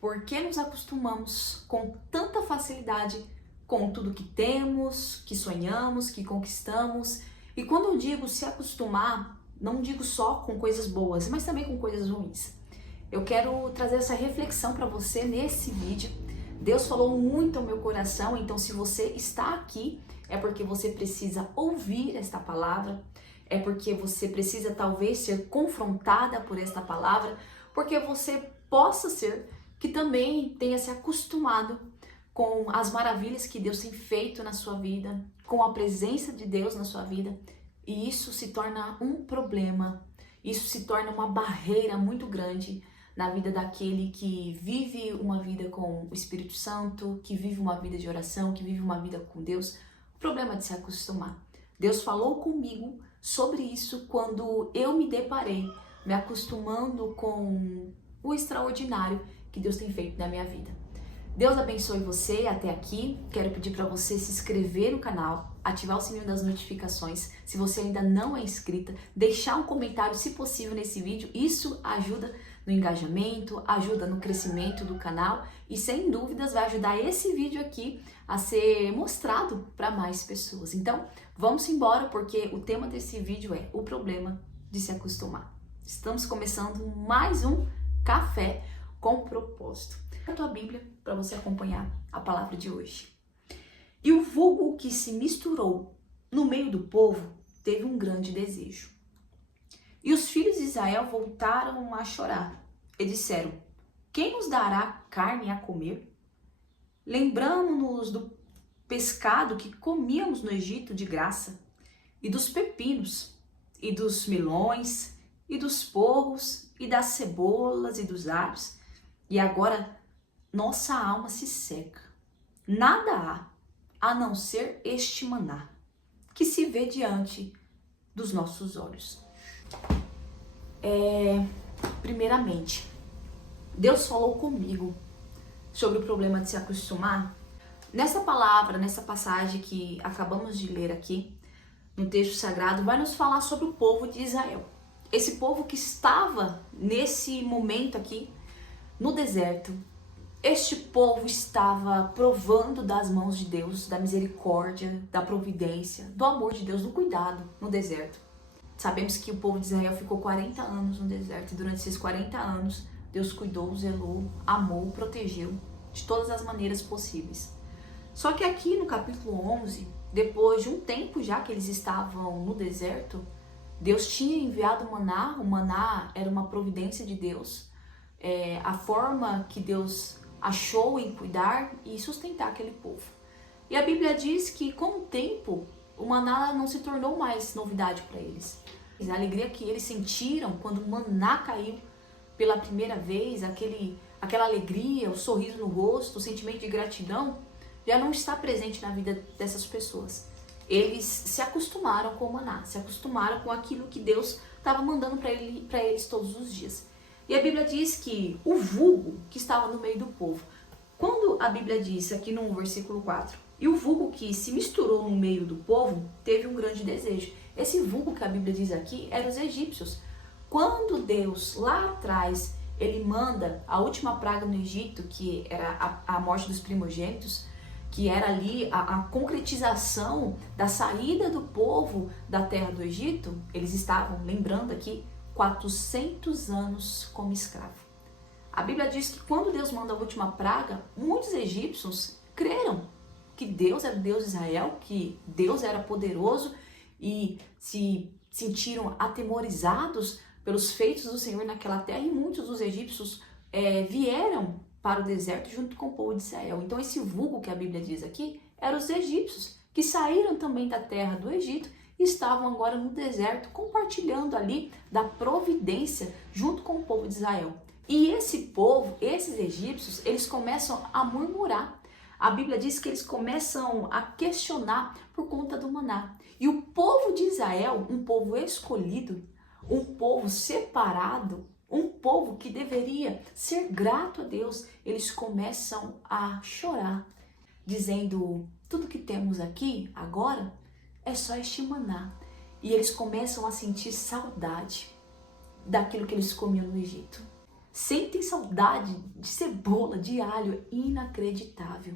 Por que nos acostumamos com tanta facilidade com tudo que temos, que sonhamos, que conquistamos? E quando eu digo se acostumar, não digo só com coisas boas, mas também com coisas ruins. Eu quero trazer essa reflexão para você nesse vídeo. Deus falou muito ao meu coração, então se você está aqui, é porque você precisa ouvir esta palavra, é porque você precisa talvez ser confrontada por esta palavra, porque você possa ser que também tenha se acostumado com as maravilhas que Deus tem feito na sua vida, com a presença de Deus na sua vida, e isso se torna um problema, isso se torna uma barreira muito grande na vida daquele que vive uma vida com o Espírito Santo, que vive uma vida de oração, que vive uma vida com Deus. O problema é de se acostumar. Deus falou comigo sobre isso quando eu me deparei, me acostumando com o extraordinário que Deus tem feito na minha vida. Deus abençoe você até aqui. Quero pedir para você se inscrever no canal, ativar o sininho das notificações. Se você ainda não é inscrita, deixar um comentário, se possível, nesse vídeo. Isso ajuda no engajamento, ajuda no crescimento do canal e, sem dúvidas, vai ajudar esse vídeo aqui a ser mostrado para mais pessoas. Então, vamos embora, porque o tema desse vídeo é o problema de se acostumar. Estamos começando mais um Café com Propósito. A tua Bíblia para você acompanhar a palavra de hoje. E o vulgo que se misturou no meio do povo teve um grande desejo. E os filhos de Israel voltaram a chorar e disseram: quem nos dará carne a comer? Lembramo-nos do pescado que comíamos no Egito de graça, e dos pepinos, e dos melões, e dos porros, e das cebolas, e dos alhos. E agora nossa alma se seca. Nada há a não ser este maná, que se vê diante dos nossos olhos. Primeiramente, Deus falou comigo sobre o problema de se acostumar. Nessa palavra, nessa passagem que acabamos de ler aqui, no texto sagrado, vai nos falar sobre o povo de Israel. Esse povo que estava nesse momento aqui, no deserto. Este povo estava provando das mãos de Deus, da misericórdia, da providência, do amor de Deus, do cuidado no deserto. Sabemos que o povo de Israel ficou 40 anos no deserto e durante esses 40 anos Deus cuidou, zelou, amou, protegeu de todas as maneiras possíveis. Só que aqui no capítulo 11, depois de um tempo já que eles estavam no deserto, Deus tinha enviado o maná era uma providência de Deus, a forma que Deus achou em cuidar e sustentar aquele povo. E a Bíblia diz que com o tempo o maná não se tornou mais novidade para eles. A alegria que eles sentiram quando o maná caiu pela primeira vez, aquela alegria, o sorriso no rosto, o sentimento de gratidão, já não está presente na vida dessas pessoas. Eles se acostumaram com o maná, se acostumaram com aquilo que Deus estava mandando para eles todos os dias. E a Bíblia diz que o vulgo que estava no meio do povo, quando a Bíblia diz aqui no versículo 4, e o vulgo que se misturou no meio do povo teve um grande desejo. Esse vulgo que a Bíblia diz aqui eram os egípcios. Quando Deus, lá atrás, ele manda a última praga no Egito, que era a morte dos primogênitos, que era ali a concretização da saída do povo da terra do Egito, eles estavam, lembrando aqui, 400 anos como escravo. A Bíblia diz que quando Deus manda a última praga, muitos egípcios creram que Deus era o Deus de Israel, que Deus era poderoso e se sentiram atemorizados pelos feitos do Senhor naquela terra, e muitos dos egípcios vieram para o deserto junto com o povo de Israel. Então esse vulgo que a Bíblia diz aqui eram os egípcios, que saíram também da terra do Egito e estavam agora no deserto, compartilhando ali da providência junto com o povo de Israel. E esse povo, esses egípcios, eles começam a murmurar. A Bíblia diz que eles começam a questionar por conta do maná. E o povo de Israel, um povo escolhido, um povo separado, um povo que deveria ser grato a Deus, eles começam a chorar, dizendo: tudo que temos aqui agora é só este maná. E eles começam a sentir saudade daquilo que eles comiam no Egito. Sentem saudade de cebola, de alho, inacreditável.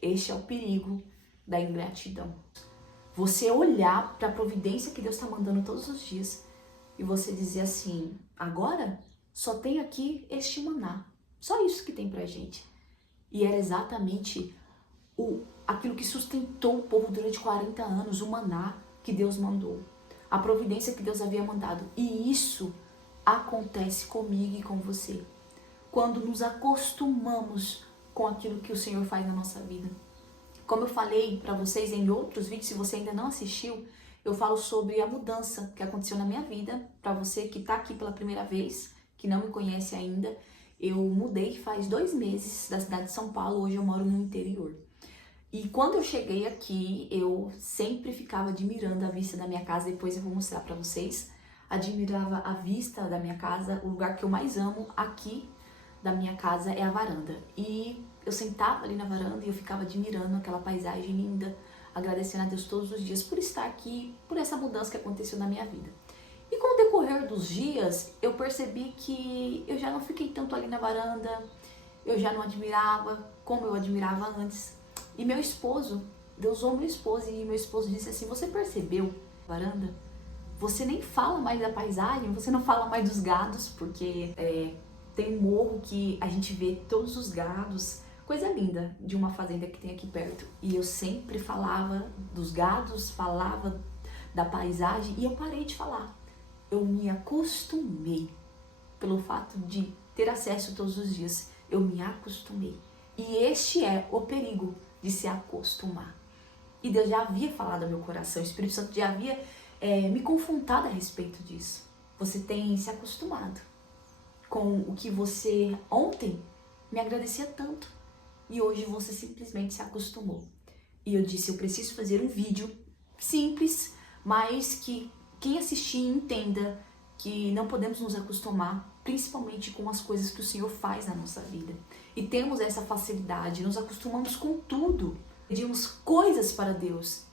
Este é o perigo da ingratidão. Você olhar para a providência que Deus está mandando todos os dias e você dizer assim, agora só tem aqui este maná. Só isso que tem pra gente. E era exatamente aquilo que sustentou o povo durante 40 anos, o maná que Deus mandou. A providência que Deus havia mandado. E isso acontece comigo e com você. Quando nos acostumamos com aquilo que o Senhor faz na nossa vida. Como eu falei para vocês em outros vídeos, se você ainda não assistiu, eu falo sobre a mudança que aconteceu na minha vida. Para você que está aqui pela primeira vez, que não me conhece ainda, eu mudei faz 2 meses da cidade de São Paulo, hoje eu moro no interior. E quando eu cheguei aqui, eu sempre ficava admirando a vista da minha casa, depois eu vou mostrar para vocês. Admirava a vista da minha casa, o lugar que eu mais amo aqui da minha casa é a varanda. E eu sentava ali na varanda e eu ficava admirando aquela paisagem linda, agradecendo a Deus todos os dias por estar aqui, por essa mudança que aconteceu na minha vida. E com o decorrer dos dias, eu percebi que eu já não fiquei tanto ali na varanda, eu já não admirava como eu admirava antes. E meu esposo, Deus usou meu esposo e meu esposo disse assim, você percebeu, varanda? Você nem fala mais da paisagem, você não fala mais dos gados, porque tem um morro que a gente vê todos os gados, coisa linda de uma fazenda que tem aqui perto. E eu sempre falava dos gados, falava da paisagem e eu parei de falar. Eu me acostumei pelo fato de ter acesso todos os dias. Eu me acostumei. E este é o perigo de se acostumar. E Deus já havia falado ao meu coração, o Espírito Santo já havia me confrontado a respeito disso. Você tem se acostumado com o que você ontem me agradecia tanto e hoje você simplesmente se acostumou. E eu disse, eu preciso fazer um vídeo simples, mas que quem assistir entenda que não podemos nos acostumar, principalmente com as coisas que o Senhor faz na nossa vida. E temos essa facilidade, nos acostumamos com tudo, pedimos coisas para Deus.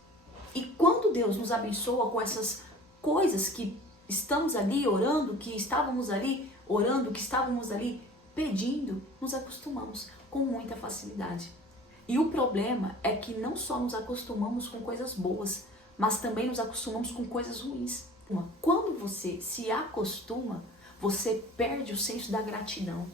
E quando Deus nos abençoa com essas coisas que estamos ali orando, que estávamos ali orando, que estávamos ali pedindo, nos acostumamos com muita facilidade. E o problema é que não só nos acostumamos com coisas boas, mas também nos acostumamos com coisas ruins. Quando você se acostuma, você perde o senso da gratidão.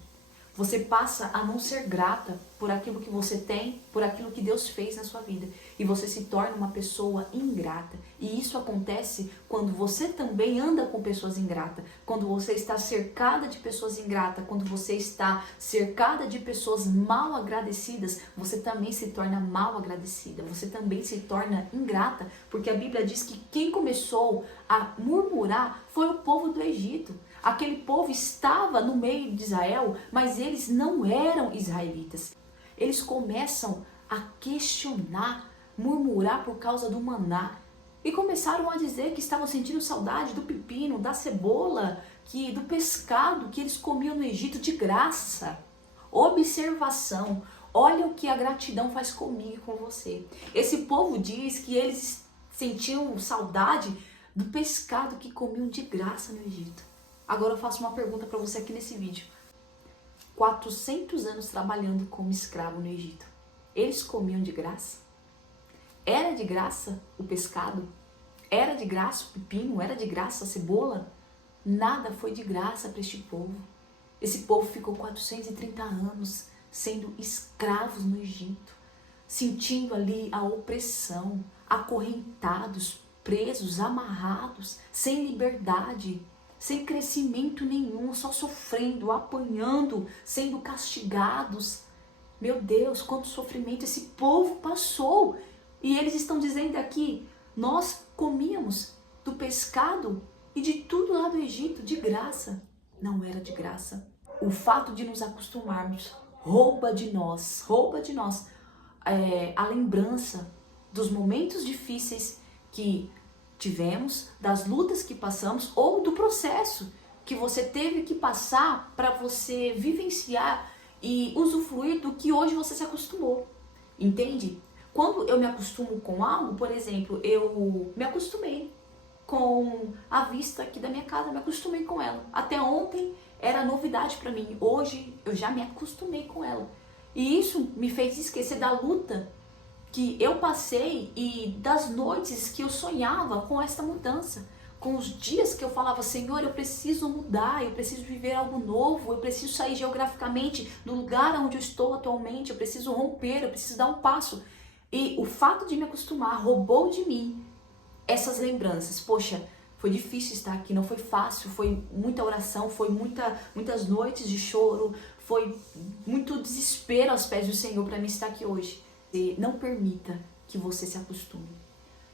Você passa a não ser grata por aquilo que você tem, por aquilo que Deus fez na sua vida. E você se torna uma pessoa ingrata. E isso acontece quando você também anda com pessoas ingratas. Quando você está cercada de pessoas ingratas, quando você está cercada de pessoas mal agradecidas, você também se torna mal agradecida. Você também se torna ingrata. Porque a Bíblia diz que quem começou a murmurar foi o povo do Egito. Aquele povo estava no meio de Israel, mas eles não eram israelitas. Eles começam a questionar, murmurar por causa do maná. E começaram a dizer que estavam sentindo saudade do pepino, da cebola, do pescado que eles comiam no Egito de graça. Observação, olha o que a gratidão faz comigo e com você. Esse povo diz que eles sentiam saudade do pescado que comiam de graça no Egito. Agora eu faço uma pergunta para você aqui nesse vídeo. 400 anos trabalhando como escravo no Egito. Eles comiam de graça? Era de graça o pescado? Era de graça o pepino? Era de graça a cebola? Nada foi de graça para este povo. Esse povo ficou 430 anos sendo escravos no Egito, sentindo ali a opressão, acorrentados, presos, amarrados, sem liberdade, sem crescimento nenhum, só sofrendo, apanhando, sendo castigados. Meu Deus, quanto sofrimento esse povo passou! E eles estão dizendo aqui, nós comíamos do pescado e de tudo lá do Egito de graça. Não era de graça. O fato de nos acostumarmos rouba de nós a lembrança dos momentos difíceis que tivemos, das lutas que passamos ou do processo que você teve que passar para você vivenciar e usufruir do que hoje você se acostumou. Entende? Quando eu me acostumo com algo, por exemplo, eu me acostumei com a vista aqui da minha casa, me acostumei com ela. Até ontem era novidade para mim. Hoje eu já me acostumei com ela. E isso me fez esquecer da luta que eu passei e das noites que eu sonhava com esta mudança. Com os dias que eu falava, Senhor, eu preciso mudar, eu preciso viver algo novo, eu preciso sair geograficamente do lugar onde eu estou atualmente, eu preciso romper, eu preciso dar um passo. E o fato de me acostumar roubou de mim essas lembranças. Poxa, foi difícil estar aqui, não foi fácil, foi muita oração, foi muitas noites de choro, foi muito desespero aos pés do Senhor para mim estar aqui hoje. E não permita que você se acostume.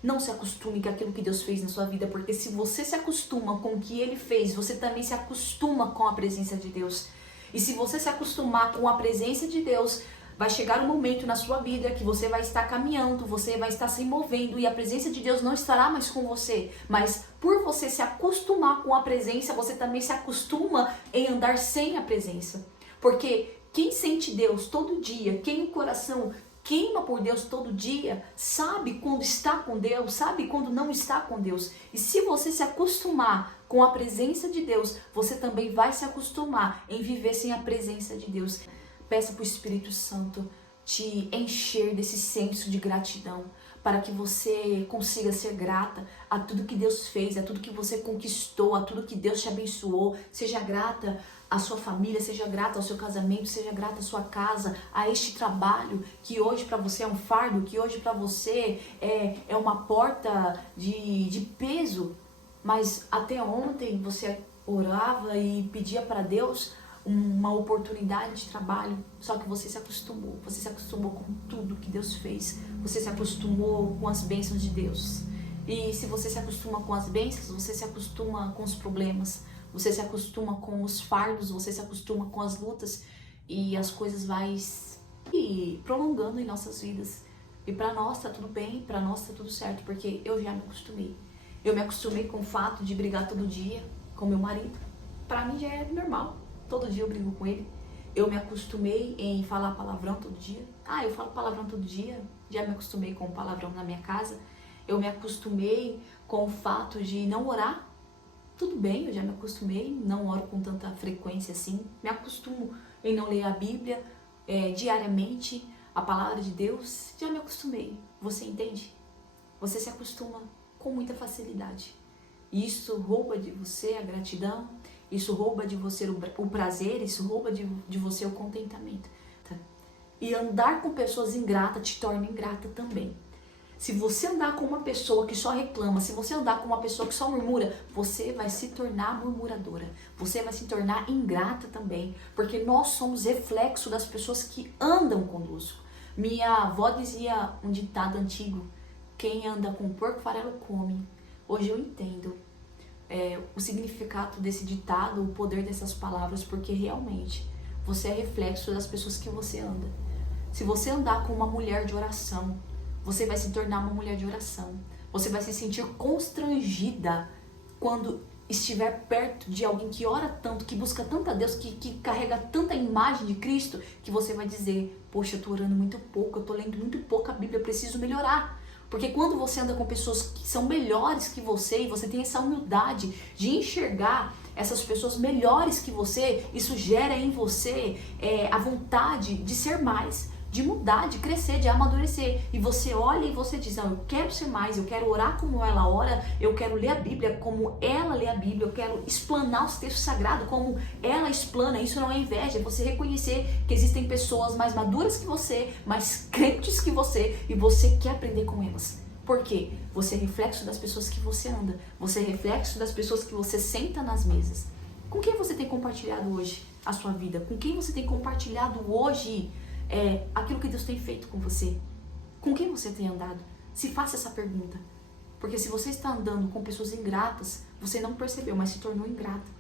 Não se acostume com aquilo que Deus fez na sua vida, porque se você se acostuma com o que Ele fez, você também se acostuma com a presença de Deus. E se você se acostumar com a presença de Deus, vai chegar um momento na sua vida que você vai estar caminhando, você vai estar se movendo e a presença de Deus não estará mais com você. Mas por você se acostumar com a presença, você também se acostuma em andar sem a presença. Porque quem sente Deus todo dia, quem o coração queima por Deus todo dia, sabe quando está com Deus, sabe quando não está com Deus. E se você se acostumar com a presença de Deus, você também vai se acostumar em viver sem a presença de Deus. Peça para o Espírito Santo te encher desse senso de gratidão, para que você consiga ser grata a tudo que Deus fez, a tudo que você conquistou, a tudo que Deus te abençoou. Seja grata à sua família, seja grata ao seu casamento, seja grata à sua casa, a este trabalho que hoje para você é um fardo, que hoje para você é uma porta de peso, mas até ontem você orava e pedia para Deus uma oportunidade de trabalho, só que você se acostumou com tudo que Deus fez, você se acostumou com as bênçãos de Deus. E se você se acostuma com as bênçãos, você se acostuma com os problemas, você se acostuma com os fardos, você se acostuma com as lutas e as coisas vai se prolongando em nossas vidas. E para nós tá tudo bem, para nós tá tudo certo, porque eu já me acostumei. Eu me acostumei com o fato de brigar todo dia com meu marido. Para mim já é normal. Todo dia eu brigo com ele. Eu me acostumei em falar palavrão todo dia. Eu falo palavrão todo dia. Já me acostumei com o palavrão na minha casa. Eu me acostumei com o fato de não orar. Tudo bem, eu já me acostumei. Não oro com tanta frequência assim. Me acostumo em não ler a Bíblia diariamente, a palavra de Deus. Já me acostumei. Você entende? Você se acostuma com muita facilidade. Isso rouba de você a gratidão. Isso rouba de você o prazer, isso rouba de você o contentamento. Tá? E andar com pessoas ingratas te torna ingrata também. Se você andar com uma pessoa que só reclama, se você andar com uma pessoa que só murmura, você vai se tornar murmuradora. Você vai se tornar ingrata também. Porque nós somos reflexo das pessoas que andam conosco. Minha avó dizia um ditado antigo: quem anda com porco farelo come. Hoje eu entendo o significado desse ditado, o poder dessas palavras, porque realmente você é reflexo das pessoas que você anda. Se você andar com uma mulher de oração, você vai se tornar uma mulher de oração. Você vai se sentir constrangida quando estiver perto de alguém que ora tanto, que busca tanto a Deus, que carrega tanta imagem de Cristo, que você vai dizer: poxa, eu tô orando muito pouco, eu tô lendo muito pouco a Bíblia, eu preciso melhorar. Porque quando você anda com pessoas que são melhores que você e você tem essa humildade de enxergar essas pessoas melhores que você, isso gera em você a vontade de ser mais, de mudar, de crescer, de amadurecer. E você olha e você diz: eu quero ser mais, eu quero orar como ela ora, eu quero ler a Bíblia como ela lê a Bíblia, eu quero explanar os textos sagrados como ela explana. Isso não é inveja, é você reconhecer que existem pessoas mais maduras que você, mais crentes que você, e você quer aprender com elas. Por quê? Você é reflexo das pessoas que você anda, você é reflexo das pessoas que você senta nas mesas. Com quem você tem compartilhado hoje a sua vida? Com quem você tem compartilhado hoje aquilo que Deus tem feito com você? Com quem você tem andado? Se faça essa pergunta. Porque se você está andando com pessoas ingratas, você não percebeu, mas se tornou ingrata.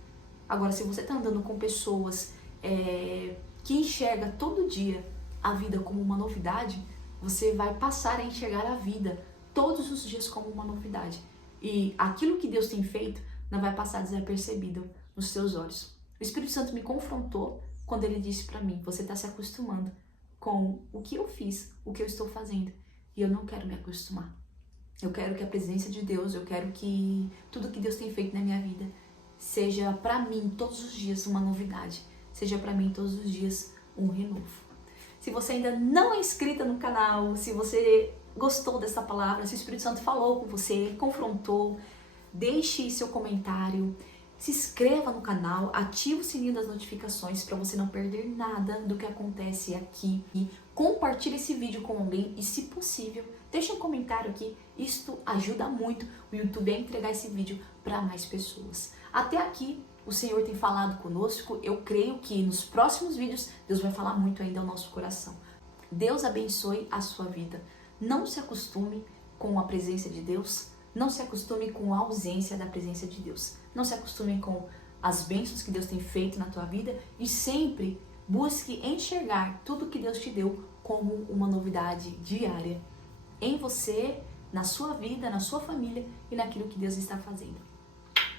Agora, se você está andando com pessoas que enxergam todo dia a vida como uma novidade, você vai passar a enxergar a vida todos os dias como uma novidade. E aquilo que Deus tem feito não vai passar desapercebido nos seus olhos. O Espírito Santo me confrontou quando ele disse para mim: você está se acostumando com o que eu fiz, o que eu estou fazendo. E eu não quero me acostumar. Eu quero que a presença de Deus, eu quero que tudo que Deus tem feito na minha vida seja para mim todos os dias uma novidade, seja para mim todos os dias um renovo. Se você ainda não é inscrita no canal, se você gostou dessa palavra, se o Espírito Santo falou com você, confrontou, deixe seu comentário, se inscreva no canal, ative o sininho das notificações para você não perder nada do que acontece aqui e compartilhe esse vídeo com alguém e, se possível, deixe um comentário aqui. Isto ajuda muito o YouTube a entregar esse vídeo para mais pessoas. Até aqui, o Senhor tem falado conosco. Eu creio que nos próximos vídeos Deus vai falar muito ainda ao nosso coração. Deus abençoe a sua vida. Não se acostume com a presença de Deus. Não se acostume com a ausência da presença de Deus. Não se acostume com as bênçãos que Deus tem feito na tua vida e sempre busque enxergar tudo que Deus te deu como uma novidade diária em você, na sua vida, na sua família e naquilo que Deus está fazendo.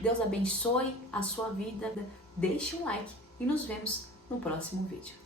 Deus abençoe a sua vida. Deixe um like e nos vemos no próximo vídeo.